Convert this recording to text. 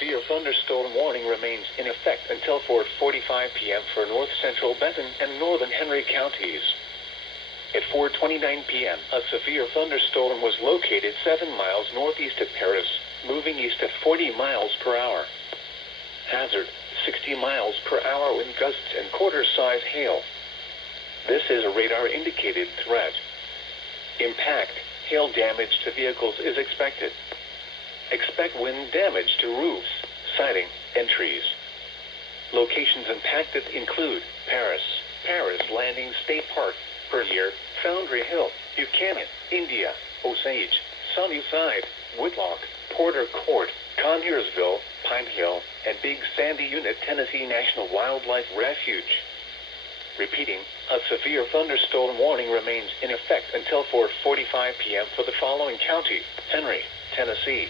severe thunderstorm warning remains in effect until 4:45 p.m. for north-central Benton and northern Henry counties. At 4:29 p.m., a severe thunderstorm was located 7 miles northeast of Paris, moving east at 40 miles per hour. Hazard, 60 miles per hour wind gusts and quarter-size hail. This is a radar-indicated threat. Impact, hail damage to vehicles is expected. Expect wind damage to roofs, siding, and trees. Locations impacted include Paris Landing State Park, Perrier, Foundry Hill, Buchanan, India, Osage, Sunnyside, Whitlock, Porter Court, Connersville, Pine Hill, and Big Sandy Unit Tennessee National Wildlife Refuge. Repeating, a severe thunderstorm warning remains in effect until 4:45 p.m. for the following county: Henry, Tennessee,